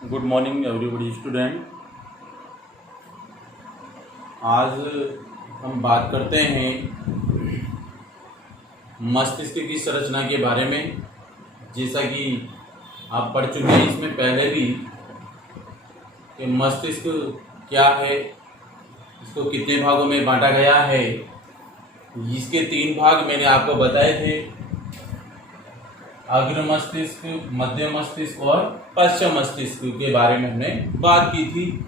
Good morning everybody student. आज हम बात करते हैं मस्तिष्क की संरचना के बारे में। जैसा कि आप पढ़ चुके हैं इसमें पहले भी कि मस्तिष्क क्या है, इसको कितने भागों में बांटा गया है। इसके 3 भाग मैंने आपको बताए थे, अग्र मस्तिष्क, मध्य मस्तिष्क और पश्चिम मस्तिष्क के बारे में हमने बात की थी।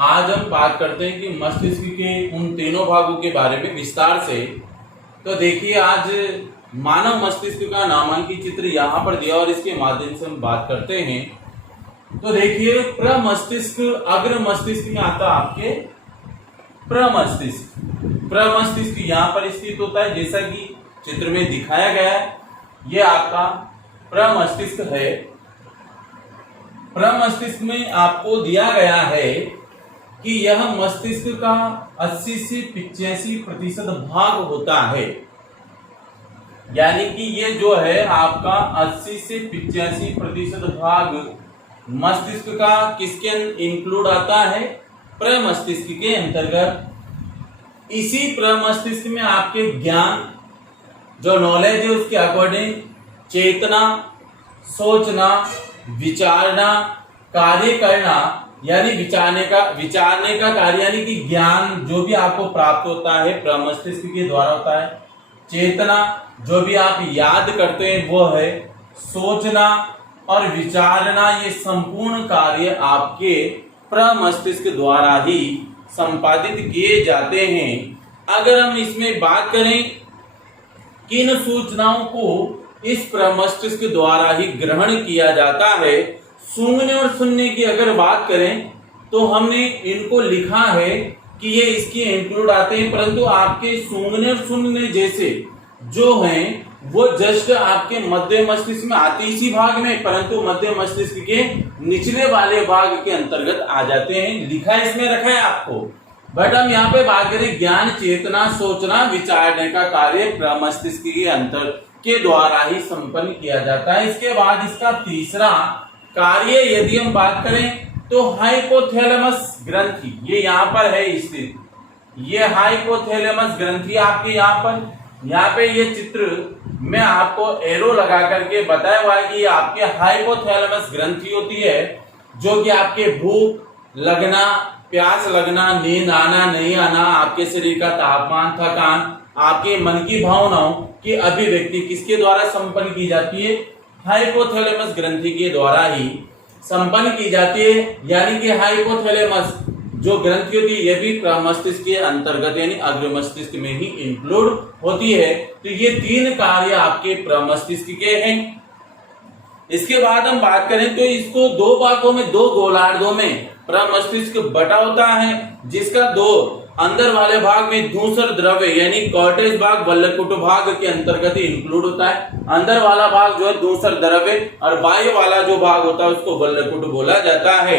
आज हम बात करते हैं कि मस्तिष्क के उन तीनों भागों के बारे में विस्तार से। तो देखिए, आज मानव मस्तिष्क का नामांकित चित्र यहाँ पर दिया और इसके माध्यम से हम बात करते हैं। तो देखिए, प्रमस्तिष्क अग्र मस्तिष्क में आता आपके प्रमस्तिष्क। प्रमस्तिष्क यहाँ पर स्थित होता है, जैसा कि चित्र में दिखाया गया है। ये आपका प्रमस्तिष्क है। प्रमस्तिष्क में आपको दिया गया है कि यह मस्तिष्क का 80 से 85% भाग होता है। यानी कि ये जो है आपका 80 से 85% भाग मस्तिष्क का किसके इंक्लूड आता है? प्रमस्तिष्क के अंतर्गत। इसी प्रमस्तिष्क में आपके ज्ञान, जो नॉलेज है, उसके अकॉर्डिंग चेतना, सोचना, विचारना, कार्य करना, यानी विचारने का कार्य, यानी कि ज्ञान जो भी आपको प्राप्त होता है प्रमस्तिष्क के द्वारा होता है। चेतना, जो भी आप याद करते हैं वो है। सोचना और विचारना, ये संपूर्ण कार्य आपके प्रमस्तिष्क द्वारा ही संपादित किए जाते हैं। अगर हम इसमें बात करें किन सूचनाओं को इस प्रमस्तिष्क द्वारा ही ग्रहण किया जाता है, सूंघने और सुनने की अगर बात करें तो हमने इनको लिखा है कि ये इसके इंक्लूड आते हैं, परंतु आपके सूंघने और सुनने जैसे जो हैं वो जस्ट आपके मध्य मस्तिष्क में आते इसी भाग में, परंतु मध्य मस्तिष्क के निचले वाले भाग के अंतर्गत आ जाते हैं। लिखा इसमें रखा है आपको, बट हम यहाँ पे बात करें ज्ञान, चेतना, सोचना, विचारने का कार्य प्रमस्तिष्क के अंतर के द्वारा ही संपन्न किया जाता है। इसके बाद इसका तीसरा कार्य यदि हम बात करें तो हाइपोथैलेमस ग्रंथि, ये यहाँ पर है स्थित। ये हाइपोथैलेमस ग्रंथि आपके यहाँ पे ये चित्र में आपको एरो लगा करके बताया हुआ है कि आपके हाइपोथैलेमस ग्रंथि होती है, जो कि आपके भूख लगना, प्यास लगना, नींद आना नहीं आना, आपके शरीर का तापमान, थकान, आपके मन की भावनाओं की अभिव्यक्ति किसके द्वारा संपन्न की जाती है? हाइपोथैलेमस ग्रंथि के द्वारा ही संपन्न की जाती है। यानी कि हाइपोथैलेमस जो ग्रंथि होती है, यह भी प्रमस्तिष्क के अंतर्गत यानी अग्र मस्तिष्क में ही इंक्लूड होती है। तो ये 3 कार्य आपके प्रमस्तिष्क के हैं। इसके बाद हम बात करें तो इसको 2 भागों में, 2 गोलार्धों में प्रमस्तिष्क बटा होता है, जिसका 2 अंदर वाले भाग में धूसर द्रव्य यानी कॉर्टेज भाग बल्लकुट भाग के अंतर्गत ही इंक्लूड होता है। अंदर वाला भाग जो है धूसर द्रव्य और बाह्य वाला जो भाग होता है उसको बल्लकुट बोला जाता है।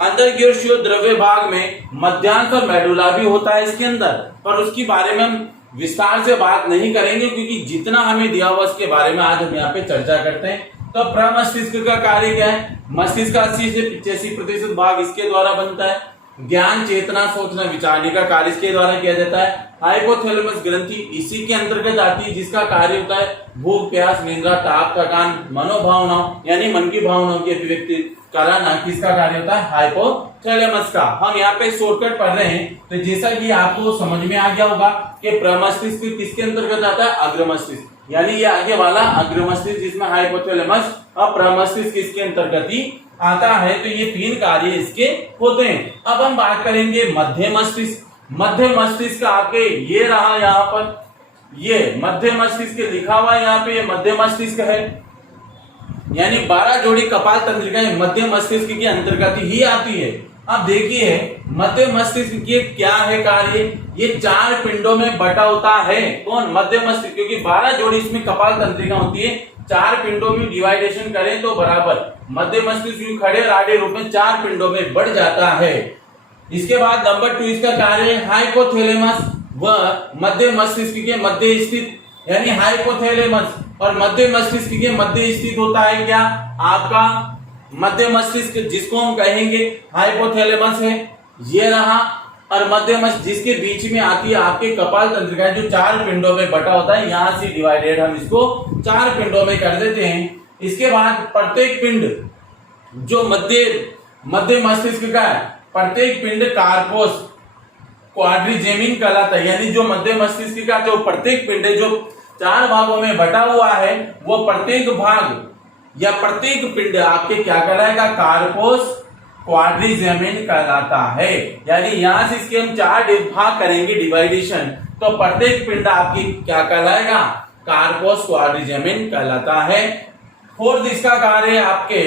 अंदर की ओर द्रव्य भाग में मध्यांश और मेडुला भी होता है इसके अंदर, पर उसके बारे में हम विस्तार से बात नहीं करेंगे, क्योंकि जितना हमें दिया हुआ उसके बारे में आज हम यहाँ पे चर्चा करते हैं। तो प्रमस्तिष्क का कार्य क्या है? मस्तिष्क का 80 से 85% भाग इसके द्वारा बनता है। ज्ञान, चेतना, सोचना, विचारने का कार्य इसके द्वारा किया जाता है। हाइपोथैलेमस ग्रंथि इसी के अंतर्गत आती है, जिसका कार्य होता है भूख, प्यास, निद्रा, ताप, थकान, मनोभावनाओं यानी मन की भावनाओं की अभिव्यक्ति कराना किसका कार्य होता है? हाइपोथैलेमस का। हम यहाँ पे शॉर्टकट पढ़ रहे हैं, तो जैसा कि आपको समझ में आ गया होगा कि प्रमस्तिष्क किसके अंतर्गत आता है? अग्र मस्तिष्क, यानी ये आगे वाला अग्र मस्तिष्क जिसमें हाइपोथैलेमस और प्रमस्तिष्क इसके अंतर्गत ही आता है। तो ये 3 कार्य इसके होते हैं। अब हम बात करेंगे मध्य मस्तिष्क। मध्य मस्तिष्क आपके ये रहा, यहाँ पर ये मध्य मस्तिष्क लिखा हुआ है, यहाँ पे ये मध्य मस्तिष्क है, यानी 12 जोड़ी कपाल तंत्रिकाएं मध्य मस्तिष्क के अंतर्गत ही आती है। अब देखिए मध्य मस्तिष्क के क्या है कार्य? ये 4 पिंडों में बटा होता है। कौन? मध्य मस्तिष्क, क्योंकि 12 जोड़ी इसमें कपाल तंत्रिका होती है। 4 पिंडों में डिवाइडेशन करें तो बराबर मध्य मस्तिष्क खड़े और आड़े रूप में 4 पिंडों में बढ़ जाता है। इसके बाद नंबर 2 इसका कार्य है हाइपोथैलेमस, वह मध्य मस्तिष्क के मध्य स्थित, यानी हाइपोथैलेमस और मध्य मस्तिष्क के मध्य स्थित होता है क्या? आपका मध्य मस्तिष्क जिसको हम कहेंगे हाइपोथैलेमस है, ये रहा। और मध्य मस्तिष्क जिसके बीच में आती है आपके कपाल तंत्रिका, जो 4 पिंडों में बटा होता है, यहां से डिवाइडेड हम इसको 4 पिंडों में कर देते हैं। इसके बाद प्रत्येक पिंड जो मध्य मस्तिष्क का है, प्रत्येक पिंड कार्पोस क्वाड्रिजेमिन कहलाता है। यानी जो मध्य मस्तिष्क का जो प्रत्येक पिंड है, जो 4 भागों में बटा हुआ है, वो प्रत्येक भाग या प्रत्येक पिंड आपके क्या कहलाएगा, कार्पोस क्वाड्रिजेमिन कहलाता है। यानी यहां से इसके हम 4 भाग करेंगे डिवाइडेशन, तो प्रत्येक पिंड आपकी क्या कहलाएगा, कार्पोस क्वाड्रिजेमिन कहलाता है। फोर्थ इसका कार्य है आपके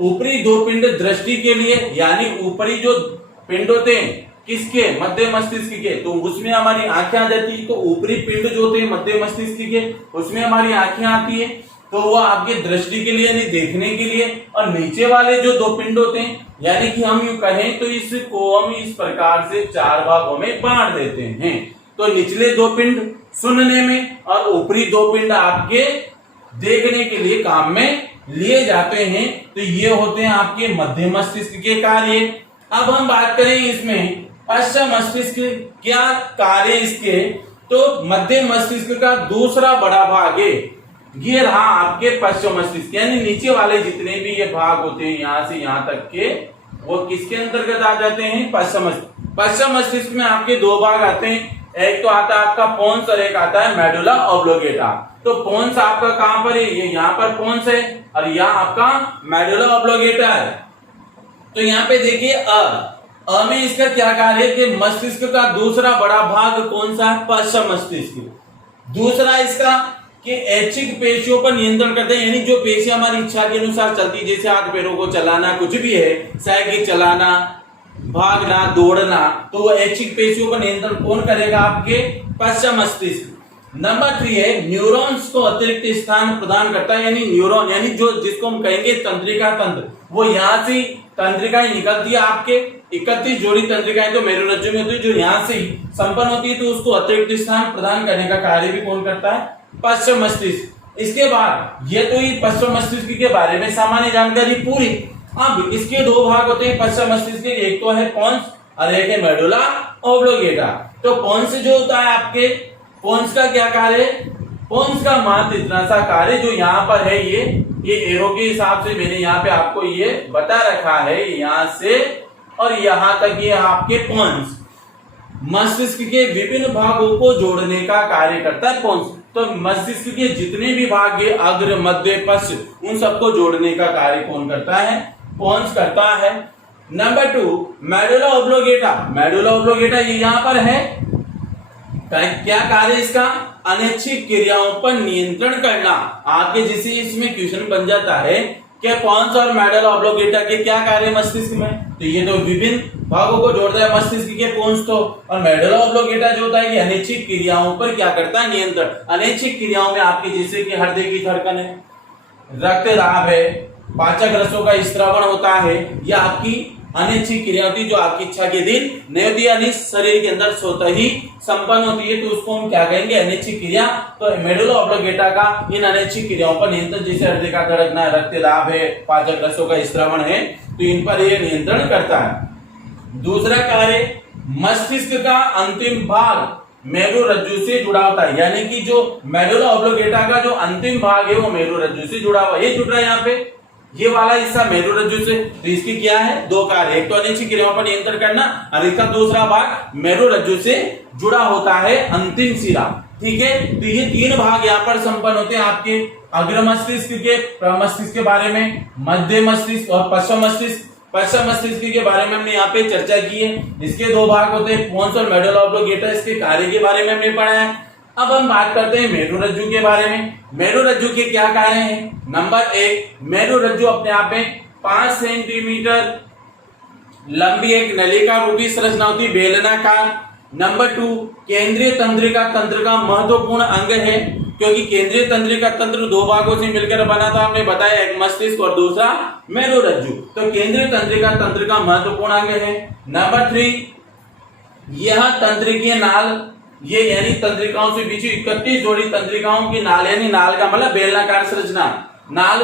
ऊपरी 2 पिंड दृष्टि के लिए, यानी ऊपरी जो पिंड होते हैं किसके, मध्य मस्तिष्क के, तो उसमें हमारी आंखें आ जाती है। तो ऊपरी पिंड जो होते हैं मध्य मस्तिष्क के, उसमें हमारी आंखें आती है, तो वो आपके दृष्टि के लिए नहीं, देखने के लिए। और नीचे वाले जो 2 पिंड होते हैं, यानी कि हम यूं कहें तो इसको हम इस प्रकार से 4 भागों में बांट देते हैं। तो निचले 2 पिंड सुनने में और ऊपरी 2 पिंड आपके देखने के लिए काम में लिए जाते हैं। तो ये होते हैं आपके मध्य मस्तिष्क के कार्य। अब हम बात करें इसमें पश्च मस्तिष्क क्या कार्य इसके, तो मध्य मस्तिष्क का दूसरा बड़ा भाग है, ये रहा आपके पश्च मस्तिष्क। यानी नीचे वाले जितने भी ये भाग होते हैं यहां से यहां तक के, वो किसके अंतर्गत आ जाते हैं, पश्च मस्तिष्क। पश्च मस्तिष्क में आपके 2 भाग आते हैं, एक तो आता है आपका पोन्स और एक आता है मेडुला ऑब्लोगेटा। तो पोन्स आपका कहां पर है, ये यहाँ पर पोन्स है और यहाँ आपका मेडुला ऑब्लोगेटा है। तो यहाँ पे देखिए अ में इसका क्या कार्य है कि मस्तिष्क का दूसरा बड़ा भाग कौन सा है, पश्च मस्तिष्क। दूसरा इसका कि ऐच्छिक पेशियों पर नियंत्रण करते हैं, यानी जो पेशियां हमारी इच्छा के अनुसार चलती है, जैसे हाथ पैरों को चलाना, कुछ भी है, साइकिल चलाना, भागना, दौड़ना, तो वो ऐच्छिक पेशियों पर नियंत्रण कौन करेगा, आपके पश्च मस्तिष्क। नंबर 3 है न्यूरॉन्स को अतिरिक्त स्थान प्रदान करता है, यानी न्यूरॉन यानी जो जिसको हम कहेंगे तंत्रिका तंत्र, वो यहाँ से तंत्रिकाएं निकलती है आपके 31 जोड़ी तंत्रिकाएं तो मेरुरज्जु में होती है, जो यहाँ से संपन्न होती है, तो उसको अतिरिक्त स्थान प्रदान करने का कार्य भी कौन करता है, पश्च मस्तिष्क। इसके बाद ये तो ही पश्च मस्तिष्क के बारे में सामान्य जानकारी पूरी। अब इसके 2 भाग होते हैं पश्च मस्तिष्क के, एक तो है पोन्स और एक है मेडुला ऑब्लोगेटा। तो पोन्स जो होता है आपके, पोन्स का क्या कार्य है, पोन्स का मात्र इतना सा कार्य जो यहाँ पर है, ये एरो के हिसाब से मैंने यहाँ पे आपको ये बता रखा है, यहाँ से और यहाँ तक ये आपके पोन्स मस्तिष्क के विभिन्न भागों को जोड़ने का कार्य करता है पोन्स। तो मस्तिष्क के जितने भी भाग है, अग्र मध्य पश्च, उन सबको जोड़ने का कार्य कौन करता है, पोन्स करता है। Number 2 medulla oblongata. Medulla oblongata ये यहाँ पर है, क्या कार्य इसका, अनैच्छिक क्रियाओं पर नियंत्रण करना। आपके जैसे इसमें क्वेश्चन बन जाता है कि पोन्स और मेडुला ऑब्लोगेटा के क्या कार्य मस्तिष्क में, तो ये तो विभिन्न भागों को जोड़ता है मस्तिष्क के पोन्स तो, और मेडुला ऑब्लोगेटा जो होता है कि अनैच्छिक क्रियाओं पर क्या करता है, नियंत्रण। अनैच्छिक क्रियाओं में आपके जैसे कि हृदय की धड़कन है, रक्तदाब है, पाचक रसों का स्त्रावण होता है, या आपकी अनैच्छिक क्रिया होती है जो आपकी इच्छा के दिन नहीं होती, यानी शरीर के अंदर स्वतः ही संपन्न होती है, तो उसको हम क्या कहेंगे, अनैच्छिक क्रिया। तो मेडुला ऑब्लोगेटा का इन अनैच्छिक क्रियाओं पर नियंत्रण, जैसे हृदय का धड़कना, रक्तदाब है, पाचक रसों का स्त्रावण है, तो इन पर यह नियंत्रण करता है। दूसरा कार्य मस्तिष्क का अंतिम भाग मेरुरज्जु से जुड़ा होता है, यानी कि जो मेडुला ऑब्लोगेटा का जो अंतिम भाग है वो मेरुरज्जु से जुड़ा हुआ है। ये जुड़ रहा है यहाँ पे, ये वाला हिस्सा मेरुरज्जु से, तो इसकी क्या है, 2 कार्य, एक तो अनैच्छिक क्रियाओं पर नियंत्रण करना और इसका दूसरा भाग मेरुरज्जु से जुड़ा होता है, अंतिम सिरा। ठीक है, तो ये 3 भाग यहाँ पर संपन्न होते हैं आपके अग्र मस्तिष्क के, प्रमस्तिष्क के बारे में, मध्य मस्तिष्क और पश्च मस्तिष्क। पश्च मस्तिष्क के बारे में हमने यहाँ पे चर्चा की है, इसके 2 भाग होते हैं पोन्स और मेडुला ऑब्लोगेटा, इसके कार्य के बारे में हमने पढ़ा है। अब हम बात करते हैं मेरुरज्जु के बारे में। मेरुरज्जु के क्या कार्य हैं? नंबर 1, मेरुरज्जु अपने आप में 5 सेंटीमीटर लंबी एक नलिका रूपी संरचना होती, बेलनाकार। नंबर 2, केंद्रीय तंत्रिका तंत्र का महत्वपूर्ण अंग है, क्योंकि केंद्रीय तंत्रिका तंत्र 2 भागों से मिलकर बना था, हमने बताया, एक मस्तिष्क और दूसरा मेरुरज्जु। तो केंद्रीय तंत्रिका तंत्र का महत्वपूर्ण अंग है। नंबर 3, यह तंत्रिकीय नाल, ये यानी तंत्रिकाओं से बीच 31 जोड़ी तंत्रिकाओं की नाल, यानी नाल का मतलब बेलनाकार संरचना। नाल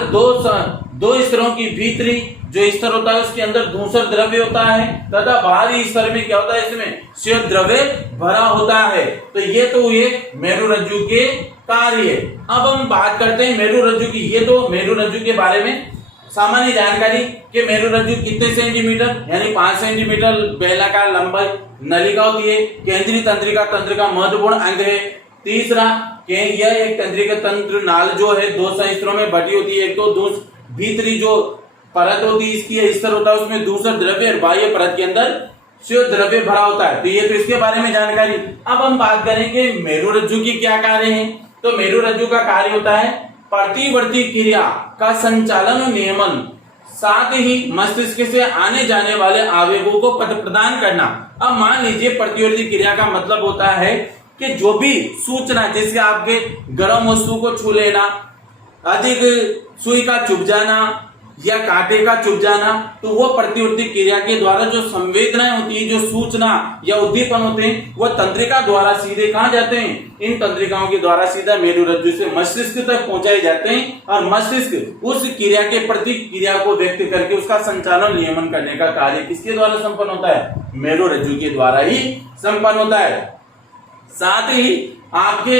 दो स्तरों की भीतरी जो स्तर होता है उसके अंदर धूसर द्रव्य होता है तथा बाहरी स्तर में क्या होता है, इसमें श्वेत द्रव्य भरा होता है। तो ये तो हुए मेरुरज्जु के कार्य। अब हम बात करते हैं मेरुरज्जु की। ये तो मेरुरज्जु के बारे में सामान्य जानकारी कि मेरुरज्जु कितने सेंटीमीटर यानी 5 सेंटीमीटर बेलनाकार लंबाई नलिका होती है। केंद्रीय तंत्रिका तंत्र का महत्वपूर्ण अंग है। तीसरा कि यह एक तंत्रिका तंत्र नाल जो है दो संस्तरों में बटी होती है। एक तो भीतरी जो परत होती है इसकी स्तर होता है उसमें दूसरा द्रव्य और बाह्य परत के अंदर श्वेत द्रव्य भरा होता है। तो ये तो इसके बारे में जानकारी। अब हम बात करें कि मेरुरज्जु की क्या कार्य है। तो मेरुरज्जु का कार्य होता है प्रतिवर्ती क्रिया का संचालन और नियमन, साथ ही मस्तिष्क से आने जाने वाले आवेगों को पथ प्रदान करना। अब मान लीजिए प्रतिवर्ती क्रिया का मतलब होता है कि जो भी सूचना, जैसे आपके गर्म वस्तु को छू लेना, अधिक सुई का चुभ जाना या कांटे का चुभ जाना, तो वो प्रतिवर्ती क्रिया के द्वारा जो संवेदनाएं होती है, जो सूचना या उद्दीपन होते हैं, वो तंत्रिका द्वारा सीधे कहां जाते हैं, इन तंत्रिकाओं के द्वारा सीधा मेरुरज्जु से मस्तिष्क तक पहुंचाए जाते हैं और मस्तिष्क उस क्रिया के प्रति क्रिया को व्यक्त करके उसका संचालन नियमन करने का कार्य किसके द्वारा संपन्न होता है, मेरुरज्जु के द्वारा ही संपन्न होता है। साथ ही आपके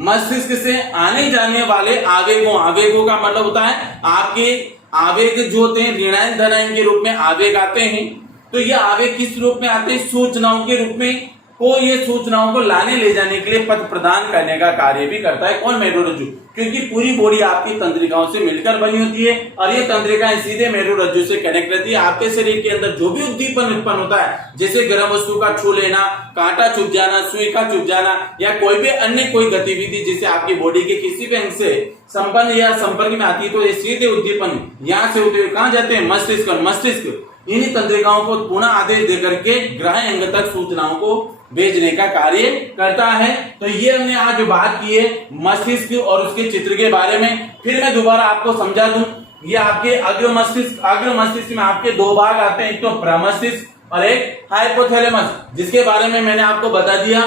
मस्तिष्क से आने जाने वाले आवेगों का मतलब होता है आपके आवेग जो होते हैं ऋणायन धनायन के रूप में आवेग आते हैं। तो ये आवेग किस रूप में आते हैं, सूचनाओं के रूप में। ये सूचनाओं को लाने ले जाने के लिए पथ प्रदान करने का कार्य भी करता है कौन, मेरुरज्जु। क्योंकि पूरी बॉडी आपकी तंत्रिकाओं से मिलकर बनी होती है और ये तंत्रिकाएं सीधे मेरुरज्जु से कनेक्ट रहती है। आपके शरीर के अंदर जो भी उद्दीपन उत्पन्न होता है, जैसे गर्म वस्तु का छू लेना, कांटा चुभ जाना, सुई का चुभ जाना या कोई भी अन्य कोई गतिविधि जिसे आपकी बॉडी के किसी भी अंग से संपन्न या संपर्क में आती है, तो ये सीधे उद्दीपन यहाँ से होते हुए कहां जाते हैं, मस्तिष्क। और मस्तिष्क इन्हीं तंत्रिकाओं को पुनः आदेश देकर के ग्राह्य अंग तक सूचनाओं को भेजने का कार्य करता है। तो ये हमने आज बात की है मस्तिष्क और उसके चित्र के बारे में। फिर मैं दोबारा आपको समझा दूं, ये आपके अग्र मस्तिष्क में आपके दो भाग आते हैं, एक तो प्रमस्तिष्क और एक हाइपोथैलेमस, जिसके बारे में मैंने आपको बता दिया।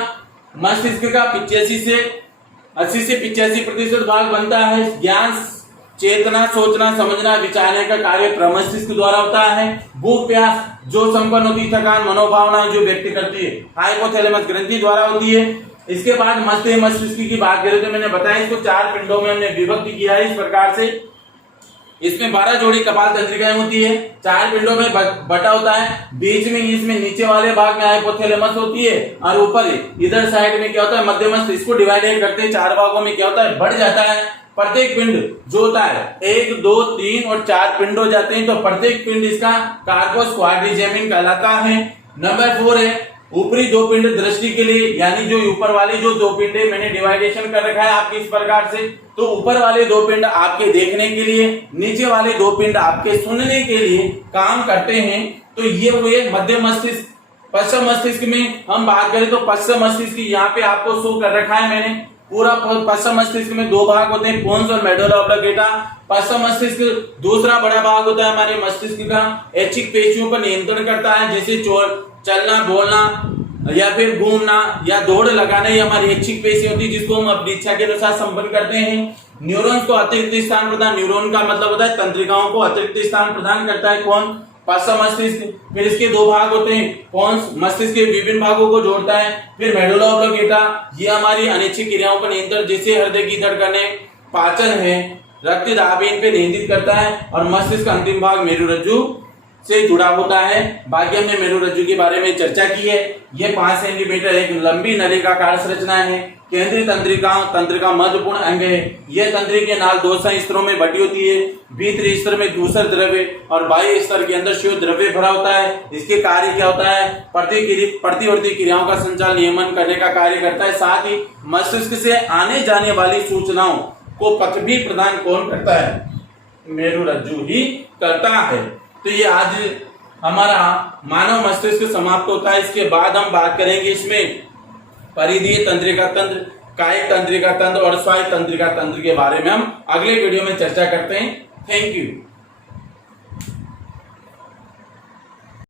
मस्तिष्क का 80 से 85% भाग बनता है। ज्ञान, चेतना, सोचना, समझना, विचारने का कार्य प्रमस्तिष्क द्वारा होता है। भूख प्यास जो संपन्न होती, थकान, मनोभावना जो व्यक्त करती है, हाइपोथैलेमस ग्रंथि द्वारा होती है। इसके बाद मस्तिष्क की बात करें तो मैंने बताया इसको 4 पिंडों में हमने विभक्त किया है इस प्रकार से। इसमें 12 जोड़ी कपाल तंत्रिकाएं होती है, 4 पिंडों में बटा होता है। बीच में इसमें नीचे वाले भाग में हाइपोथैलेमस होती है और ऊपर इधर साइड में क्या होता है, मध्य मस्तिष्क। इसको डिवाइड करते हैं 4 भागों में, क्या होता है, बढ़ जाता है। प्रत्येक पिंड जो होता है 1, 2, 3 और 4 पिंड हो जाते हैं। तो प्रत्येक पिंड इसका कार्पस क्वाड्रिजेमिन कहलाता है। नंबर 4 है ऊपरी 2 पिंड दृष्टि के लिए, यानी जो ऊपर वाली जो 2 पिंड है, मैंने डिवाइडेशन कर रखा है आपके इस प्रकार से। तो ऊपर वाले 2 पिंड आपके देखने के लिए, नीचे वाले 2 पिंड आपके सुनने के लिए काम करते हैं। तो ये हुए मध्य मस्तिष्क। पश्चिम मस्तिष्क में हम बात करें तो पश्चिम मस्तिष्क यहाँ पे आपको शो कर रखा है मैंने। पूरा पश्चिम मस्तिष्क में 2 भाग होते हैं, पोन्स और मेडुला ऑब्लिंगेटा। पश्चिम मस्तिष्क दूसरा बड़ा भाग होता है हमारे मस्तिष्क का, ऐच्छिक पेशियों पर नियंत्रण करता है, जैसे चलना, बोलना या फिर घूमना या दौड़ लगाना, ये हमारी ऐच्छिक पेशी होती है जिसको हम अपनी इच्छा के अनुसार संपन्न करते हैं। न्यूरॉन्स को अतिरिक्त स्थान प्रदान, न्यूरॉन का मतलब होता है तंत्रिकाओं को अतिरिक्त स्थान प्रदान करता है कौन, पश्चिम मस्तिष्क। फिर इसके 2 भाग होते हैं, पोन्स मस्तिष्क के विभिन्न भागों को जोड़ता है। फिर मेडुला ऑब्लिंगेटा, ये हमारी अनैच्छिक क्रियाओं पर नियंत्रण, जैसे हृदय की धड़कनें, पाचन है, रक्त दाब इन पे नियंत्रित करता है। और मस्तिष्क का अंतिम भाग मेरुरज्जु से जुड़ा होता है। बाकी हमने मेरुरज्जु के बारे में चर्चा की है। ये 5 सेंटीमीटर एक लंबी नलिकाकार संरचना है। केंद्रीय तंत्रिका महत्वपूर्ण अंग है। यह तंत्रिका नाल 2 स्तरों में बटी होती है। भीतरी स्तर में दूसर द्रव्य और बाह्य स्तर के अंदर श्वेत द्रव्य भरा होता है। इसके कार्य क्या होता है, प्रतिवर्ती क्रियाओं का संचालन नियमन करने का कार्य करता है। साथ ही मस्तिष्क से आने जाने वाली सूचनाओं को पथ भी प्रदान कौन करता है, मेरुरज्जु ही करता है। तो ये आज हमारा मानव मस्तिष्क समाप्त होता है। इसके बाद हम बात करेंगे इसमें परिधीय तंत्रिका तंत्र, कायिक तंत्रिका तंत्र और स्वायत्त तंत्रिका तंत्र के बारे में हम अगले वीडियो में चर्चा करते हैं। Thank you.